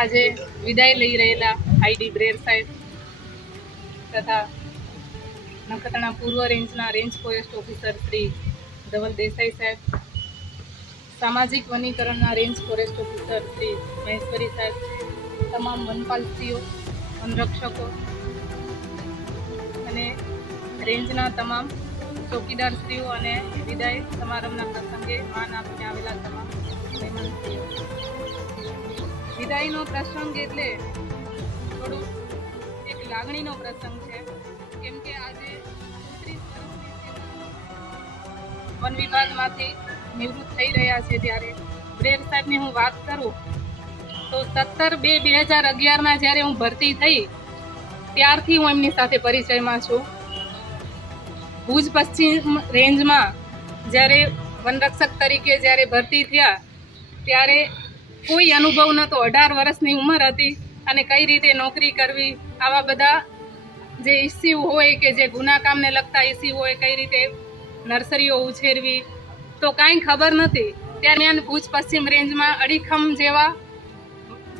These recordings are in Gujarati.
આજે વિદાય લઈ રહેલા આઈડી બ્રેર સાહેબ તથા નખત્રાણા પૂર્વ રેન્જના range forest officer Shri Dhaval Desai સાહેબ, સામાજિક વનીકરણના range forest officer Shri Maheshwari સાહેબ, તમામ વનપાલસીઓ, વનરક્ષકો અને રેન્જના તમામ ચોકીદારશ્રીઓ અને વિદાય સમારંભના પ્રસંગે માન આપીને આવેલા તમામ મહેમાનશ્રીઓ. વિદાયનો પ્રસંગ એટલે થોડું એક લાગણીનો પ્રસંગ છે. કેમ કે આજે વન વિભાગમાંથી નિવૃત્ત થઈ રહ્યા છે ત્યારે બ્રેર સાહેબની હું વાત કરું, તો સત્તર બે બે હજાર અગિયારમાં જ્યારે હું ભરતી થઈ, ત્યારથી હું એમની સાથે પરિચયમાં છું. ભુજ પશ્ચિમ રેન્જમાં જ્યારે વનરક્ષક તરીકે જ્યારે ભરતી થયા, ત્યારે કોઈ અનુભવ નહોતો. અઢાર વર્ષની ઉંમર હતી અને કઈ રીતે નોકરી કરવી, આવા બધા જે ઇસ્યુ હોય કે જે ગુના કામને લગતા ઇસ્યુ હોય, કઈ રીતે નર્સરીઓ ઉછેરવી, તો કાંઈ ખબર નથી. ત્યારે ભુજ પશ્ચિમ રેન્જમાં અડીખમ જેવા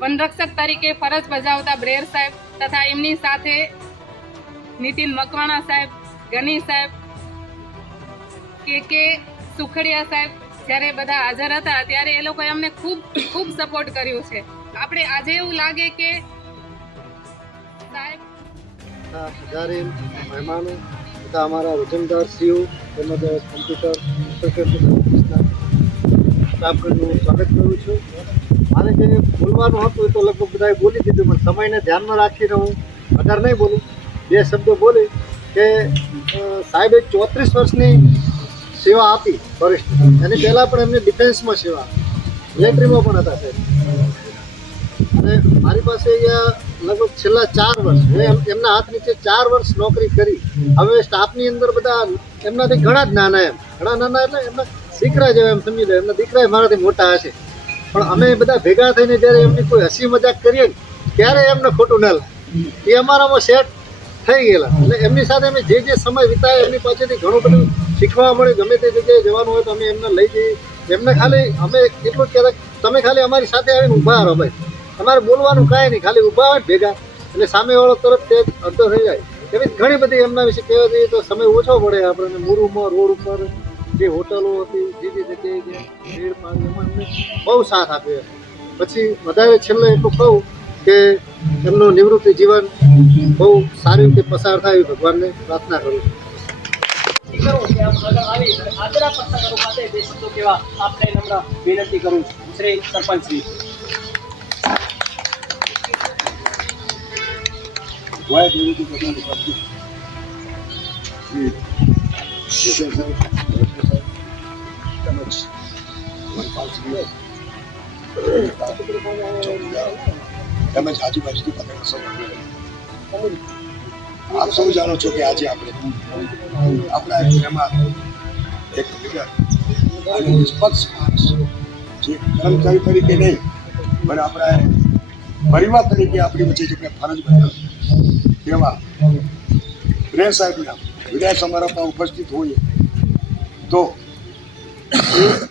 વનરક્ષક તરીકે ફરજ બજાવતા બ્રેર સાહેબ તથા એમની સાથે નીતિન મકવાણા સાહેબ, ગની સાહેબ, કે કે સુખડિયા સાહેબ જ્યારે બધા હાજર હતા, ત્યારે એ લોકોએ અમને ખૂબ ખૂબ સપોર્ટ કર્યો છે. આપણે આજે એવું લાગે કે હજારે મહેમાનો તથા અમારા રોજમદારશ્રીઓ તેમજ કમ્પ્યુટર સ્વાગત કરું છું. મારે જે બોલવાનું હતું એ તો લગભગ બધાએ બોલી દીધું, પણ સમયને ધ્યાનમાં રાખીને હું વધારે નહીં બોલું, બે શબ્દો બોલી કે સાહેબ સાહેબે ચોત્રીસ વર્ષની સેવા આપી ફોરેસ્ટ એની પહેલાં પણ એમને ડિફેન્સમાં સેવા મિલિટરીમાં પણ હતા સાહેબ. અને મારી પાસે અહીંયા લગભગ છેલ્લા ચાર વર્ષ, મેં એમ- એમના હાથ નીચે ચાર વર્ષ નોકરી કરી. હવે સ્ટાફની અંદર બધા એમનાથી ઘણા જ નાના એમ. ઘણા નાના એટલે એમના દીકરા જેવા એમ સમજી લો. એમના દીકરા મારાથી મોટા હશે. પણ અમે બધા ભેગા થઈને જ્યારે એમની કોઈ હસી મજાક કરીએ ને, ત્યારે એમને ખોટું ના લાગે. એ અમારામાં સેટ થઈ ગયેલા. એટલે એમની સાથે અમે જે જે સમય વિતાવ્યો એમની પાસેથી ઘણું બધું શીખવા મળે, ગમે તે જગ્યાએ જવાનું હોય તો અમે એમને લઈ જઈએ. એમને ખાલી અમે એટલું જ કહેતા, તમે ખાલી અમારી સાથે આવીને ઊભા રહો ભાઈ. અમારે બોલવાનું કાંઈ નહીં, ખાલી ઊભા હોય ભેગા. એટલે સામેવાળો તરત તે અડધો થઈ જાય. એવી ઘણી બધી એમના વિશે કહેવા જઈએ તો સમય ઓછો પડે આપણને. મુરુમાં રોડ ઉપર જે હોટલો હતી, જે જે જગ્યાએ ગયા, ભીડ પાડી એમાં અમને બહુ સાથ આપ્યો પછી વધારે છેલ્લે એટલું કહું કે એમનું નિવૃત્તિ જીવન બહુ સારી રીતે પસાર થાય ભગવાનને પ્રાર્થના કરું છું. કરું કે આમ આગળ આવી અને આદરા પત્રકારો ખાતે બે શબ્દો કેવા આપને નમ્ર વિનંતી કરું છું. શ્રી સરપંચ શ્રી. તેમજ આજુબાજુથી પત્રકાર સૌ. આપ સૌ જાણો છો કે આજે આપણે આપણા એમાં એક અને નિષ્પક્ષ માણસ જે કર્મચારી તરીકે નહીં, પણ આપણા પરિવાર તરીકે આપણી વચ્ચે જેમને ફરજ બજાવી તેવા પ્રેમ સાહેબના વિદાય સમારોહમાં ઉપસ્થિત હોઈએ તો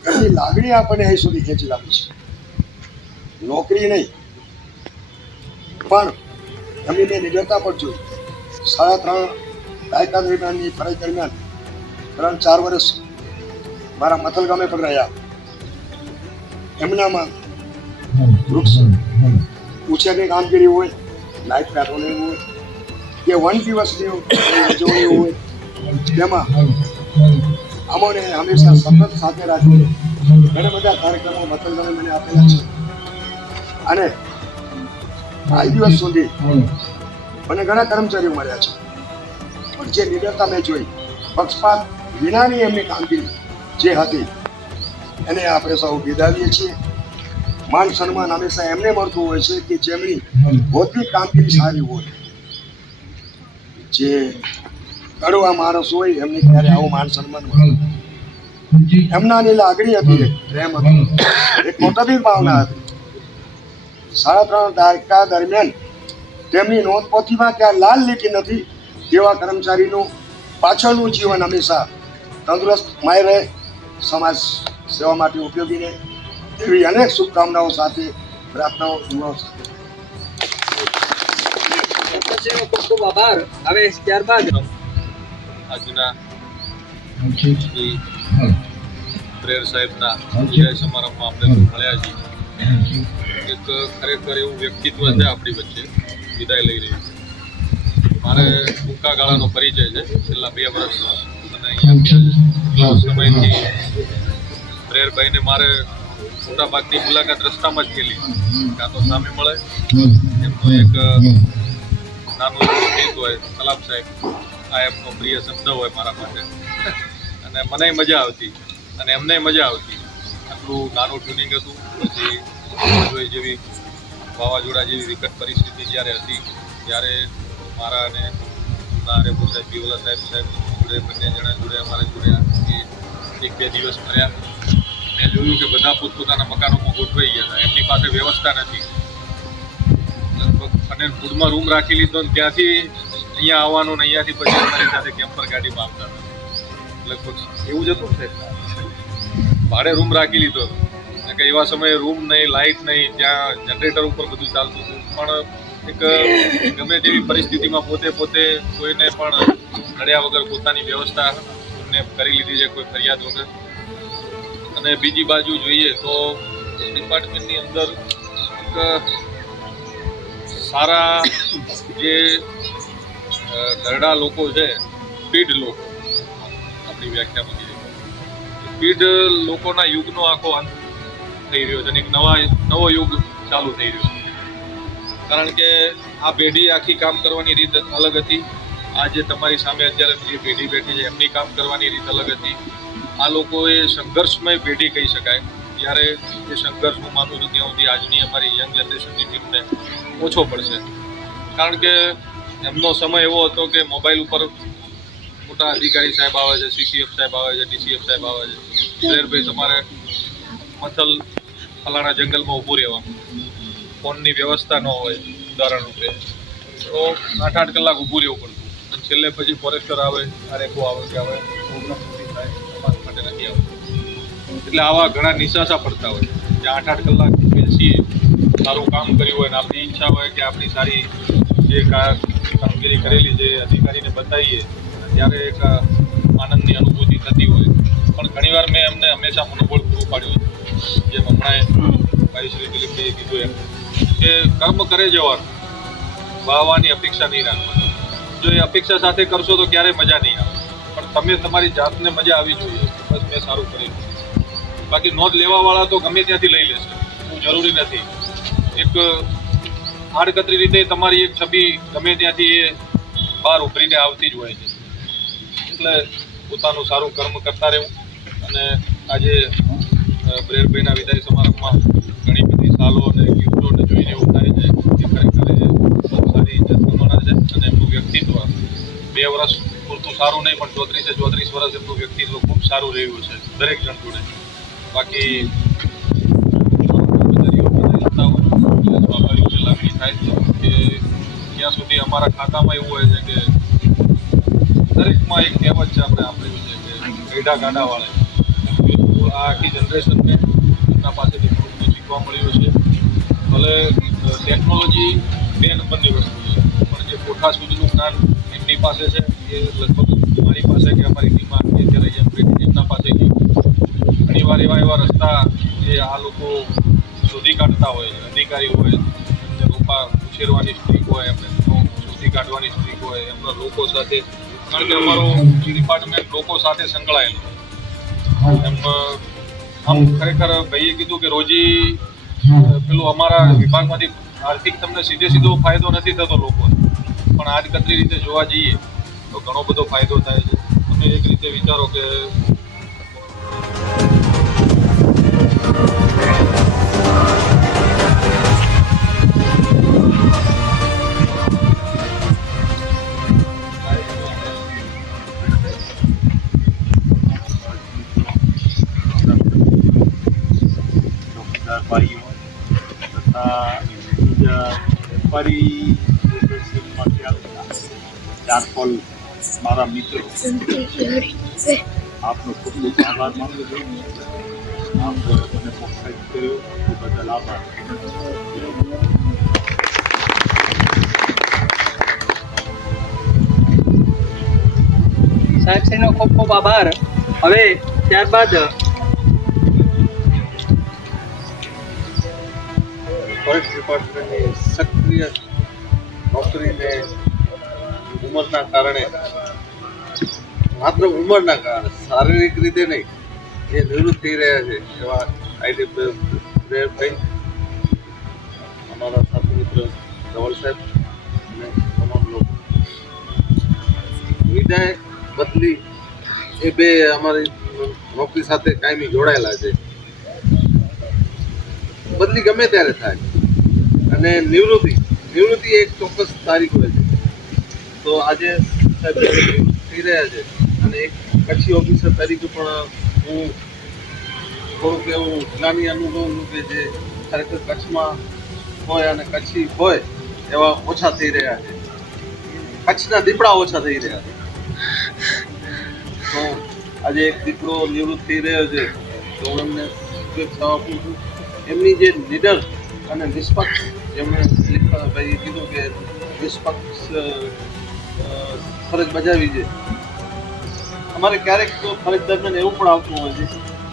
એની લાગણી આપણને અહીં સુધી ખેંચી લાવી છે. નોકરી નહીં, પણ એમની મેં નિડરતા પણ જોઈ સાડા ત્રણ દાયકા દરમિયાનની ફરજ દરમિયાન ત્રણ ચાર વર્ષ મારા મથલ ગામે પકડાયા. એમનામાં વૃક્ષ ઉછેરની કામગીરી હોય લાઈટ પેટ્રોલિંગ હોય કે વન દિવસની ઉજવણી હોય તેમાં અમોને હંમેશા સંબંધ સાથે રાખ્યો ઘણા બધા કાર્યક્રમો મથલ ગામે મને આપેલા છે. અને આ દિવસ સુધી મને ઘણા કર્મચારીઓ મળ્યા છે. પણ જે નિડરતા મેં જોઈ, પક્ષપાત વિનાની એમની કામગીરી જે હતી, એને આપણે સૌ બિદાવીએ છીએ. માન સન્માન હંમેશા એમને મળતું હોય છે કે જેમની ભૌતિક કામગીરી સારી હોય. જે કડવા માણસ હોય, એમને ક્યારે આવું માન સન્માન મળે એમનાની લાગણી હતી પ્રેમ હતો. એક કૌટુંબિક ભાવના હતી. સાડા ત્રણ દાયકા દરમિયાન તેમની નોંધપોથીમાં ક્યાં લાલ લીટી નથી તેવા કર્મચારીનું પાછળનું જીવન હંમેશા તંદુરસ્ત માય રહે સમાજ સેવા માટે ઉપયોગી રહે એવી અનેક શુભકામનાઓ સાથે પ્રાર્થનાઓ દુઆઓ સાથે. ખૂબ ખૂબ આભાર હવે ત્યારબાદ આજના પ્રેર સાહેબના વિજય સમારંભમાં આપણે મળ્યા છીએ. એક ખરેખર એવું વ્યક્તિત્વ છે આપણી વચ્ચે વિદાય લઈ રહી છે. મારે ટૂંકા ગાળાનો પરિચય છે. છેલ્લા બે વર્ષ અને અહીંયા સમયથી પ્રેરભાઈને મારે મોટાભાગની મુલાકાત રસ્તામાં જ થયેલી કાં તો સામે મળે એમનો એક નાનું ગીત હોય સલામ સાહેબ આ એમનો પ્રિય શબ્દ હોય મારા માટે. અને મને મજા આવતી. અને એમને મજા આવતી. આટલું નાનું ટ્યુનિંગ હતું. પછી જેવી વાવાઝોડા જેવી વિકટ પરિસ્થિતિ જ્યારે હતી, ત્યારે મારા અને નારે સાહેબ, પીઓલા સાહેબ સાહેબ જોડે, બંને જણા જોડે, અમારા જોડે એક બે દિવસ ફર્યા. મેં જોયું કે બધા પોતપોતાના મકાનોમાં ગોઠવાઈ ગયા હતા. એમની પાસે વ્યવસ્થા નથી. લગભગ અને ફૂડમાં રૂમ રાખી લીધો ને ત્યાંથી અહીંયા આવવાનું ને અહીંયાથી પછી અમારી સાથે કેમ્પર ગાડીમાં આવતા હતા. લગભગ એવું જ હતું ને ભાડે રૂમ રાખી લીધો અને કે એવા સમયે રૂમ નહીં, લાઇટ નહીં ત્યાં જનરેટર ઉપર બધું ચાલતું હતું. પણ એક, ગમે તેવી પરિસ્થિતિમાં પોતે પોતે કોઈને પણ નડ્યા વગર પોતાની વ્યવસ્થા એમને કરી લીધી છે, કોઈ ફરિયાદ વગર. અને બીજી બાજુ જોઈએ તો ડિપાર્ટમેન્ટની અંદર એક સારા જે ઘરડા લોકો છે, પીઢ લોકો. આપણી વ્યાખ્યામાં કીધી સ્પીડ લોકોના યુગનો આખો અંત થઈ રહ્યો છે અને એક નવા નવો યુગ ચાલુ થઈ રહ્યો છે. કારણ કે આ પેઢી આખી કામ કરવાની રીત અલગ હતી. આ જે તમારી સામે અત્યારે જે પેઢી બેઠી છે, એમની કામ કરવાની રીત અલગ હતી. આ લોકોએ સંઘર્ષમય પેઢી કહી શકાય. ત્યારે એ સંઘર્ષ હું માનું છું ત્યાં સુધી આજની અમારી યંગ જનરેશનની ટીમને ઓછો પડશે. કારણ કે એમનો સમય એવો હતો કે મોબાઈલ ઉપર મોટા અધિકારી સાહેબ આવે છે સીસીએફ સાહેબ આવે છે ડીસીએફ સાહેબ આવે છે. શેરભાઈ તમારે મથલ ફલાણા જંગલમાં ઊભું રહેવાનું. ફોનની વ્યવસ્થા ન હોય, ઉદાહરણ રૂપે. તો આઠ આઠ કલાક ઊભું રહેવું પડતું. અને છેલ્લે પછી ફોરેસ્ટર આવે આ રેકો આવે કે આવે પ્રોગ્રામ તપાસ માટે નથી આવતું. એટલે આવા ઘણા નિશાસા પડતા હોય. કે આઠ આઠ કલાક બેસીએ, સારું કામ કર્યું હોય ને આપણી ઈચ્છા હોય કે આપણી સારી જે કામગીરી કરેલી જે અધિકારીને બતાવીએ, ત્યારે એક આનંદની અનુભૂતિ થતી હોય. પણ ઘણીવાર મેં એમને હંમેશા મનોબળ પૂરું પાડ્યું જેમ હમણાં ભાઈ શ્રી દિલીપભાઈએ કીધું એમ. કે કર્મ કરે જવાનું વાવવાની અપેક્ષા નહીં રાખવાની. જો એ અપેક્ષા સાથે કરશો તો ક્યારેય મજા નહીં આવે. પણ તમે તમારી જાતને મજા આવી જોઈએ. બસ મેં સારું કર્યું. બાકી નોંધ લેવાવાળા તો ગમે ત્યાંથી લઈ લેશે. એવું જરૂરી નથી. એક આડકતરી રીતે તમારી એક છબી ગમે ત્યાંથી એ બહાર ઉભરીને આવતી જ હોય છે. એટલે પોતાનું સારું કર્મ કરતા રહેવું અને આજે અ, પ્રેરભાઈના વિદાય સમારંભમાં ઘણી બધી સાલો અને ગિફ્ટોને જોઈને એવું થાય છે કે ખરેખર બહુ સારી ઇજ્જત કમાનાર છે અને એમનું વ્યક્તિત્વ. બે વર્ષ પૂરતું સારું નહીં પણ ચોત્રીસે ચોત્રીસ વર્ષ એમનું વ્યક્તિત્વ ખૂબ સારું રહ્યું છે દરેક જણ જોડે. બાકી સ્વાભાવિક લાગણી થાય છે કે ત્યાં સુધી અમારા ખાતામાં એવું હોય છે કે દરેકમાં એક કહેવત છે આપણે આપણે છે કે ગઈઢા ગાડાવાળા. આ આખી જનરેશનને એમના પાસેથી ઘણું શીખવા મળ્યું છે. ભલે ટેકનોલોજી બે નંબરની વસ્તુ છે. પણ જે કોઠા સુધીનું જ્ઞાન એમની પાસે છે, એ લગભગ મારી પાસે કે અમારી ટીમમાં અત્યારે જેમ પેઢી એમના પાસે ઘણી વાર એવા એવા રસ્તા જે આ લોકો શોધી કાઢતા હોય, અધિકારી હોય, એમને રૂપા ઉછેરવાની સ્ટ્રીક હોય, એમને શોધી કાઢવાની સ્ટ્રીક હોય, એમના લોકો સાથે, કારણ કે અમારો ડિપાર્ટમેન્ટ લોકો સાથે સંકળાયેલું. એમ આમ ખરેખર ભાઈએ કીધું કે રોજી પેલું અમારા વિભાગમાંથી આર્થિક તમને સીધે સીધો ફાયદો નથી થતો લોકો પણ આડકતરી રીતે જોવા જઈએ તો ઘણો બધો ફાયદો થાય છે. તમે એક રીતે વિચારો કે ચોકીદાર ભાઈઓ તથા બીજા વેપારી એસોસિએશનમાંથી આવેલા ચાર પોલ મારા મિત્રો આપનો ખૂબ ખૂબ આભાર માનું છું આપ મને પ્રોત્સાહિત કર્યું એ બદલ આભાર સાહેબ શ્રીનો ખૂબ ખૂબ આભાર હવે ત્યારબાદ ફોરેસ્ટ ડિપાર્ટમેન્ટની સક્રિય નોકરીને ઉંમરના કારણે, માત્ર ઉંમરના કારણે, શારીરિક રીતે નહીં જે નિવૃત્ત થઈ રહ્યા છે એવા આઈટી ભાઈ, અમારા સાથી મિત્ર ધવલ સાહેબ અને તમામ લોકો. વિદાય બદલી એ બે અમારી નોકરી સાથે કાયમી જોડાયેલા છે. બદલી ગમે ત્યારે થાય. અને નિવૃત્તિ. નિવૃત્તિ એક ચોક્કસ તારીખ હોય છે. તો આજે થઈ રહ્યા છે અને એક કચ્છી ઓફિસર તરીકે પણ હું થોડુંક એવું જ્ઞાની અનુભવું છું કે જે ખરેખર કચ્છમાં હોય અને કચ્છી હોય એવા ઓછા થઈ રહ્યા છે. કચ્છના દીપડા ઓછા થઈ રહ્યા છે. તો આજે એક દીકરો નિવૃત્ત થઈ રહ્યો છે. તો હું એમને શુભેચ્છાઓ આપું છું. એમની જે નિડર અને નિષ્પક્ષ જેમણે ભાઈ કીધું કે નિષ્પક્ષ ફરજ બજાવી છે. અમારે ક્યારેક તો ફરજ દરમિયાન એવું પણ આવતું હોય છે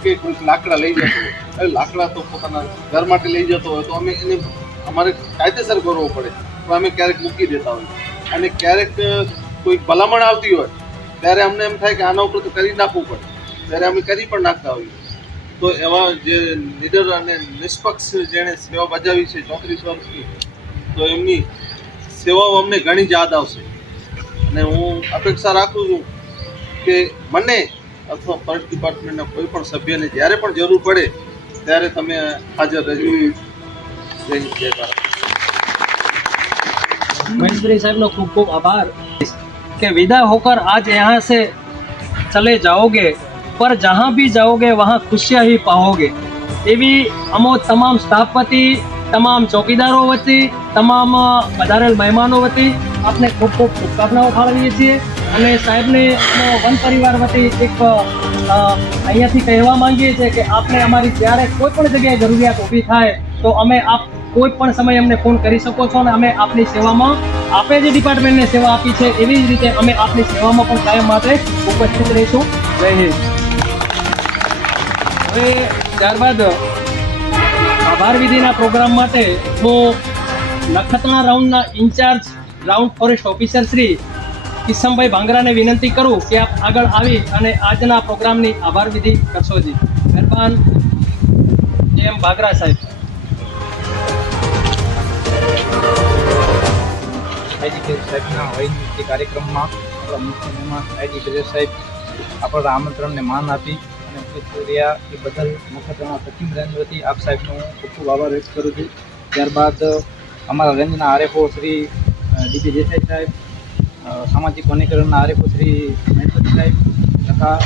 કે કોઈક લાકડા લઈ જતો હોય. લાકડા તો પોતાના ઘર માટે લઈ જતો હોય તો અમે એને, અમારે કાયદેસર કરવો પડે. તો અમે ક્યારેક મૂકી દેતા હોય. અને ક્યારેક કોઈક ભલામણ આવતી હોય, ત્યારે અમને એમ થાય કે આના ઉપર તો કરી નાખવું પડે. ત્યારે અમે કરી પણ નાખતા હોઈએ. તો એવા જે લીડર અને નિષ્પક્ષ જેણે સેવા બજાવી છે ચોત્રીસ વર્ષની, તો એમની સેવાઓ અમને ઘણી જ યાદ આવશે. અને હું અપેક્ષા રાખું છું કે મને અથવા ફોરેસ્ટ ડિપાર્ટમેન્ટના કોઈ પણ સભ્યને જ્યારે પણ જરૂર પડે, ત્યારે તમે હાજર રહેજો. જય હિન્દ સાહેબનો ખૂબ ખૂબ આભાર. કે વિદા હોકર આજ યહાં સે ચલે જાઓગે? पर जहाँ भी जाओगे वहाँ खुशियाँ ही पाओगे એવી અમો તમામ સ્ટાફ વતી તમામ ચોકીદારો વતી તમામ પધારેલ મહેમાનો વતી આપને ખૂબ ખૂબ શુભકામનાઓ ફાળવીએ છીએ અને સાહેબને અમે વન પરિવાર વતી એક અ, અહીંયાથી કહેવા માંગીએ છીએ કે આપને અમારી જ્યારે કોઈ પણ જગ્યાએ જરૂરિયાત ઊભી થાય તો અમે આપ કોઈ પણ સમયે અમને ફોન કરી શકો છો અને અમે આપની સેવામાં આપે જે ડિપાર્ટમેન્ટને સેવા આપી છે એવી જ રીતે અમે આપની સેવામાં પણ કાયમ માટે ઉપસ્થિત રહીશું જય હિન્દ હવે ત્યારબાદ આભાર વિધિના પ્રોગ્રામ માટે હું Nakhatrana રાઉન્ડના incharge round forest officer Shri Kishanbhai ભાંગરાને વિનંતી કરું કે આપ આગળ આવી અને આજના પ્રોગ્રામની આભાર વિધિ કરશો જી. મહેરબાન. એમ ભાગરા સાહેબ. સાહેબના હોય કાર્યક્રમમાં આપણા મુખ્ય મહેમાન સાહેબ આપણા આમંત્રણને માન આપી રહ્યા એ બદલ નખત્રાણા પશ્ચિમ રેન્જ વતી આપ સાહેબનો હું ખૂબ ખૂબ આભાર વ્યક્ત કરું છું. ત્યારબાદ અમારા રેન્જના આરએફઓ શ્રી ડીપી દેસાઈ સાહેબ સામાજિક વનીકરણના આરએફઓ શ્રી મહેશ્વરી સાહેબ તથા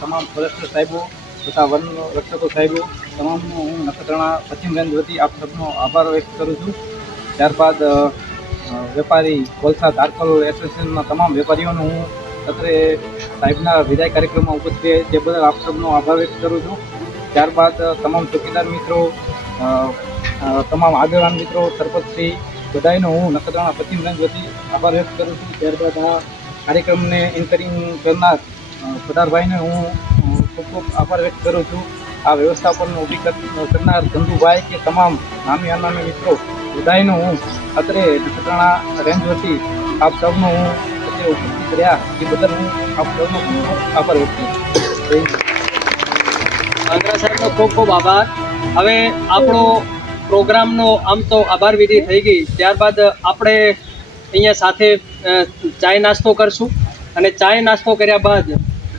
તમામ ફોરેસ્ટર સાહેબો તથા વન રક્ષકો સાહેબો તમામનો હું નખત્રાણા પશ્ચિમ રેન્જ વતી આપ સબનો આભાર વ્યક્ત કરું છું. ત્યારબાદ વેપારી કોલસા ધારકલ એસોસિએશનના તમામ વેપારીઓનો હું અત્રે સાહેબના વિદાય કાર્યક્રમમાં ઉપસ્થિત તે બદલ આપ સૌનો આભાર વ્યક્ત કરું છું. ત્યારબાદ તમામ ચોકીદાર મિત્રો તમામ આગેવાન મિત્રો, સરપંચશ્રી, બધાયનો હું નખત્રાણા પશ્ચિમ રેન્જ વતી આભાર વ્યક્ત કરું છું. ત્યારબાદ આ કાર્યક્રમને એન્કરિંગ કરનાર પધારભાઈને હું ખૂબ ખૂબ આભાર વ્યક્ત કરું છું. આ વ્યવસ્થાપન ઊભી કરનાર ચંદુભાઈ કે તમામ નામી અનામી મિત્રો, બધાયનો હું અત્રે નખત્રાણા રેન્જ વતી આપ સૌનો હું અત્રે ઉપસ્થિત રહ્યા એ બદલ હું આપ આભાર વ્યક્ત. ભાંગરા સાહેબનો ખૂબ ખૂબ આભાર. હવે આપણો પ્રોગ્રામનો આમ તો આભાર વિધિ થઈ ગઈ. ત્યારબાદ આપણે અહીંયા સાથે ચાય નાસ્તો કરશું અને ચાય નાસ્તો કર્યા બાદ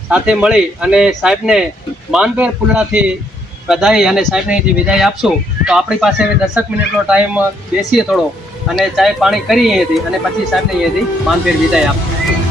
સાથે મળી અને સાહેબને માનભેર પુલડાથી વધાઈ અને સાહેબને જે વિદાય આપશું, તો આપણી પાસે દસક મિનિટનો ટાઈમ બેસીએ થોડો. અને ચાય પાણી કરી અહીંયાથી અને પછી સાહેબને અહીંયાથી માનભેર વિદાય આપશું